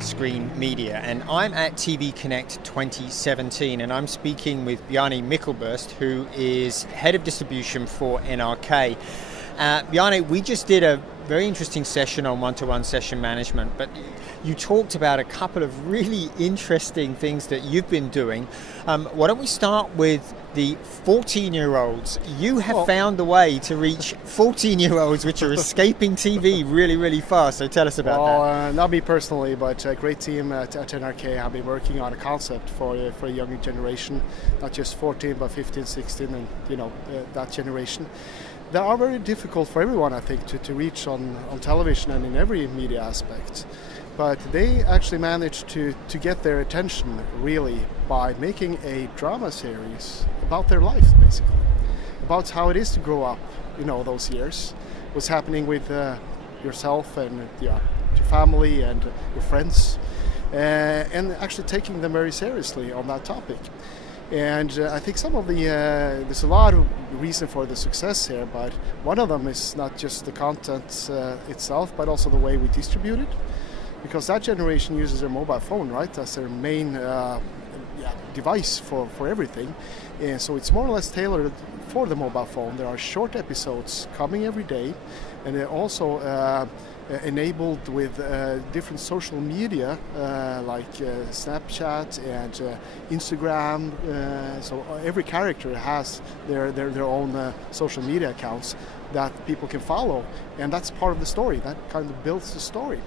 nScreen Media, and I'm at TV Connect 2017, and I'm speaking with Bjarne Mikelburst, who is Head of Distribution for NRK. Bjarne, we just did a very interesting session on one-to-one session management, but you talked about a couple of really interesting things that you've been doing. Why don't we start with the 14-year-olds? You have found a way to reach 14-year-olds which are escaping TV really, really fast. So tell us about that. Not me personally, but a great team at NRK have been working on a concept for a younger generation, not just 14, but 15, 16, and that generation. They are very difficult for everyone, I think, to reach on television and in every media aspect. But they actually managed to get their attention, really, by making a drama series about their life, basically. About how it is to grow up, those years. What's happening with yourself and your family and your friends. And actually taking them very seriously on that topic. And I think some of there's a lot of reason for the success here, but one of them is not just the content itself, but also the way we distribute it. Because that generation uses their mobile phone, right, as their main device for everything. And so it's more or less tailored for the mobile phone. There are short episodes coming every day, and they're also enabled with different social media like Snapchat and Instagram. So every character has their own social media accounts that people can follow, and that's part of the story. That kind of builds the story.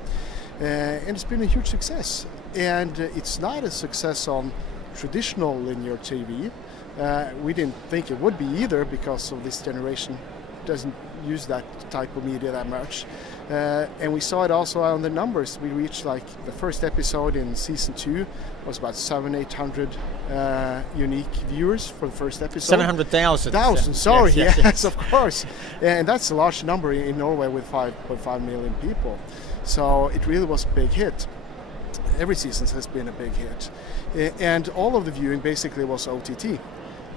And it's been a huge success. And it's not a success on traditional linear TV. We didn't think it would be either, because of this generation doesn't use that type of media that much. And we saw it also on the numbers. We reached, like, the first episode in season 2 was about 700-800 unique viewers for the first episode. 700,000. Sorry, yes. Of course. And that's a large number in Norway with 5.5 million people. So it really was a big hit. Every season has been a big hit. And all of the viewing basically was OTT.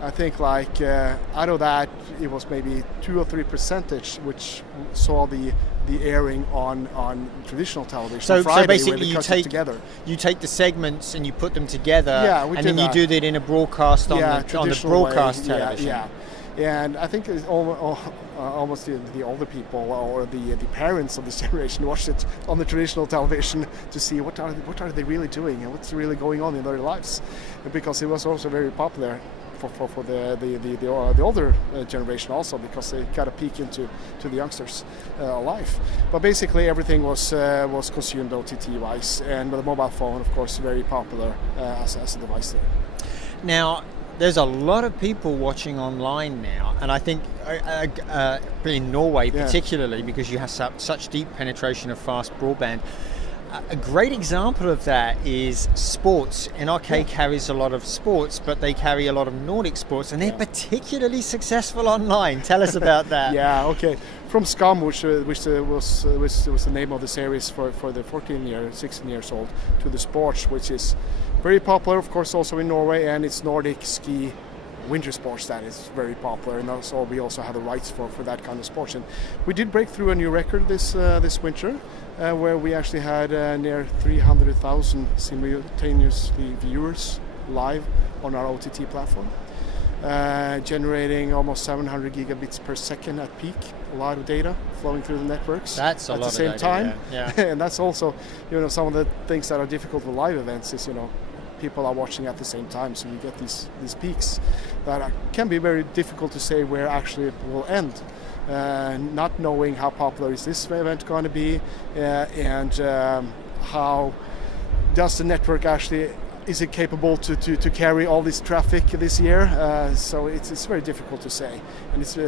I think out of that, it was maybe 2 or 3% which saw the airing on traditional television. So basically you take the segments and you put them together, and then you do that in a broadcast on the broadcast television. Yeah. And I think it's almost the older people or the parents of this generation watched it on the traditional television to see what are they really doing and what's really going on in their lives, because it was also very popular for the older generation also, because they got a peek into the youngsters' life. But basically everything was consumed OTT-wise, and the mobile phone, of course, very popular as a device there. Now, there's a lot of people watching online now, and I think in Norway particularly, because you have such deep penetration of fast broadband. A great example of that is sports. NRK carries a lot of sports, but they carry a lot of Nordic sports, and they're particularly successful online. Tell us about that. From Skam, which was the name of the series for the 16 years old, to the sports, which is very popular, of course, also in Norway, and it's Nordic Ski winter sports that is very popular, and also we also have the rights for that kind of sports. And we did break through a new record this winter, where we actually had near 300,000 simultaneously viewers live on our OTT platform, generating almost 700 gigabits per second at peak. A lot of data flowing through the networks. That's a lot at the same of data, time. Yeah. And that's also, some of the things that are difficult with live events is, people are watching at the same time, so you get these peaks that can be very difficult to say where actually it will end. Not knowing how popular is this event going to be, and how does the network actually, is it capable to carry all this traffic this year? So it's very difficult to say, and it's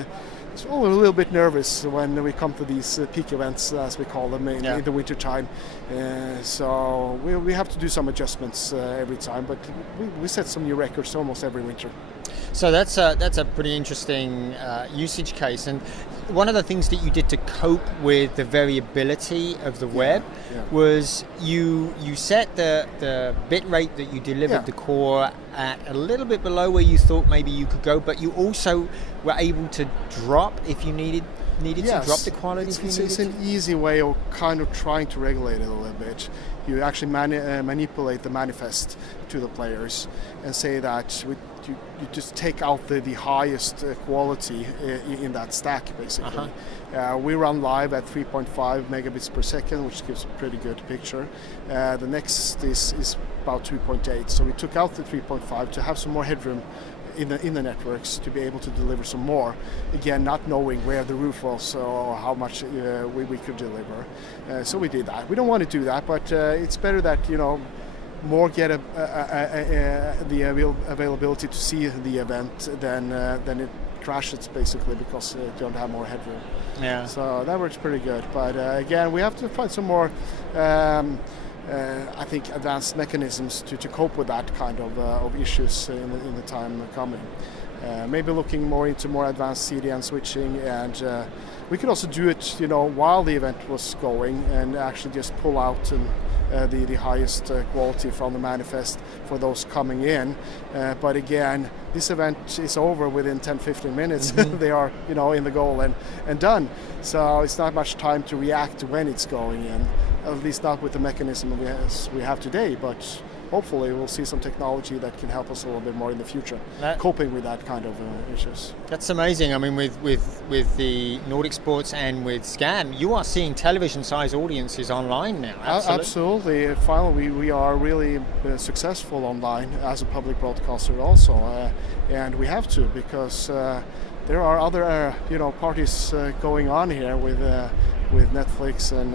all a little bit nervous when we come to these peak events, as we call them, in the winter time. So we have to do some adjustments every time, but we set some new records almost every winter. So that's a pretty interesting usage case. And one of the things that you did to cope with the variability of the web was you set the bit rate that you delivered the core at a little bit below where you thought maybe you could go, but you also were able to drop if you needed needed to drop the quality? It's an easy way of kind of trying to regulate it a little bit. You actually manipulate the manifest to the players and say that you just take out the highest quality in that stack, basically. We run live at 3.5 megabits per second, which gives a pretty good picture. The next is about 2.8. So we took out the 3.5 to have some more headroom in the networks to be able to deliver some more. Again, not knowing where the roof was or how much we could deliver. So we did that. We don't want to do that, but it's better that, more get the availability to see the event than it crashes, basically, because you don't have more headroom. Yeah. So that works pretty good. But again, we have to find some more I think advanced mechanisms to cope with that kind of issues in the time coming. Maybe looking more into more advanced CDN switching, and we could also do it, while the event was going, and actually just pull out the highest quality from the manifest for those coming in. But again, this event is over within 10-15 minutes. They are, in the goal and done. So it's not much time to react when it's going in. At least not with the mechanism we have today, but hopefully we'll see some technology that can help us a little bit more in the future, coping with that kind of issues. That's amazing. I mean, with the Nordic sports and with SCAM, you are seeing television-sized audiences online now. Absolutely. Finally, we are really successful online as a public broadcaster also, and we have to, because there are other parties going on here with Netflix and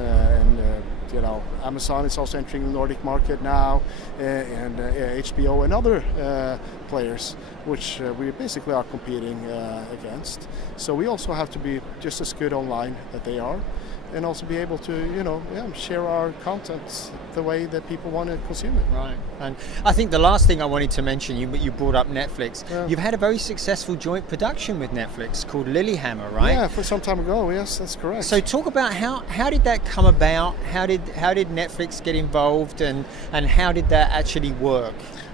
Amazon is also entering the Nordic market now, and HBO and other players, which we basically are competing against. So we also have to be just as good online that they are, and also be able to, share our content the way that people want to consume it. Right. And I think the last thing I wanted to mention, you brought up Netflix. Yeah. You've had a very successful joint production with Netflix called Lilyhammer, right? Yeah, for some time ago. Yes, that's correct. So talk about how did that come about? How did Netflix get involved, and how did that actually work?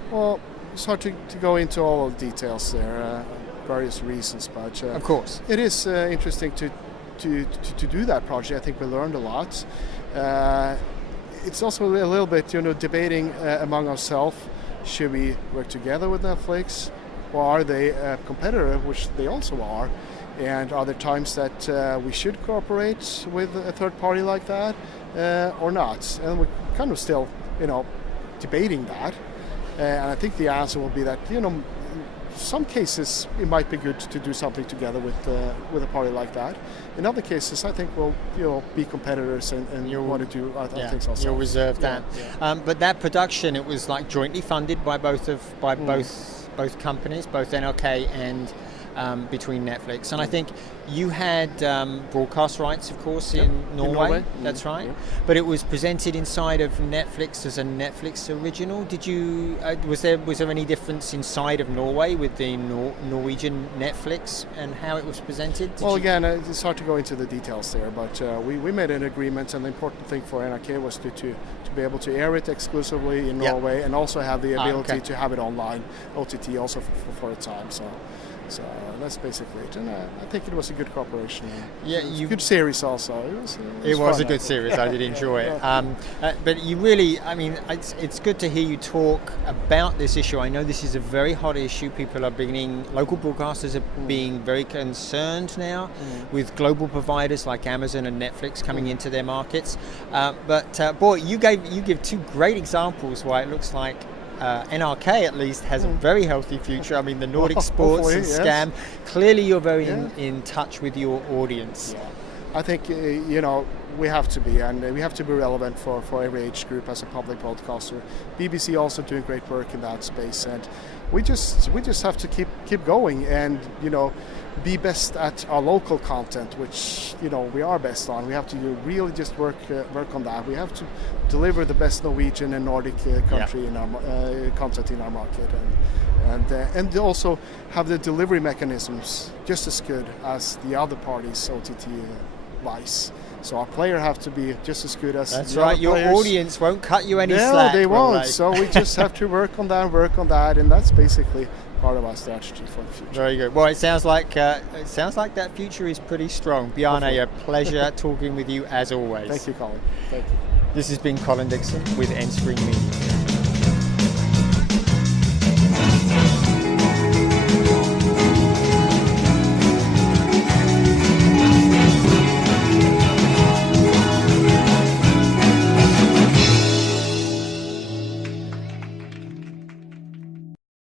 Well, it's hard to go into all the details there, various reasons, but of course, it is interesting to do that project. I think we learned a lot. It's also a little bit, debating among ourselves, should we work together with Netflix, or are they a competitor, which they also are, and are there times that we should cooperate with a third party like that, or not? And we're kind of still, debating that. And I think the answer will be that, in some cases it might be good to do something together with a party like that. In other cases, I think we'll be competitors and you want to do other things also. You'll reserve that. Yeah. But that production, it was like jointly funded by both companies, both NRK and between Netflix. And I think you had broadcast rights, of course, in Norway. That's right. Yeah. But it was presented inside of Netflix as a Netflix original. Did you? Was there any difference inside of Norway with the Norwegian Netflix and how it was presented? Again, it's hard to go into the details there, but we made an agreement, and the important thing for NRK was to be able to air it exclusively in Norway, and also have the ability to have it online, OTT also for a time. So that's basically it, and I think it was a good cooperation. Yeah, good series also. It was a good series. I did enjoy it. But you really, it's good to hear you talk about this issue. I know this is a very hot issue. Local broadcasters are being very concerned now with global providers like Amazon and Netflix coming into their markets. But boy, you give two great examples why it looks like NRK at least has a very healthy future. I mean, the Nordic sports and SCAM, clearly you're very in touch with your audience. Yeah. I think, we have to be, and we have to be relevant for every age group as a public broadcaster. BBC also doing great work in that space, and we just have to keep going and, be best at our local content, which, we are best on. We have to really just work on that. We have to deliver the best Norwegian and Nordic country in our content in our market, and also have the delivery mechanisms just as good as the other parties OTT wise. So our player have to be just as good as That's the right. other Your players. audience won't cut you any No, slack. they will won't. they? So we just have to work on that, and that's basically part of our strategy for the future. Very good. Well, it sounds like that future is pretty strong. Bjarne, Hopefully. a pleasure talking with you as always. Thank you, Colin. Thank you. This has been Colin Dixon with nScreen Media.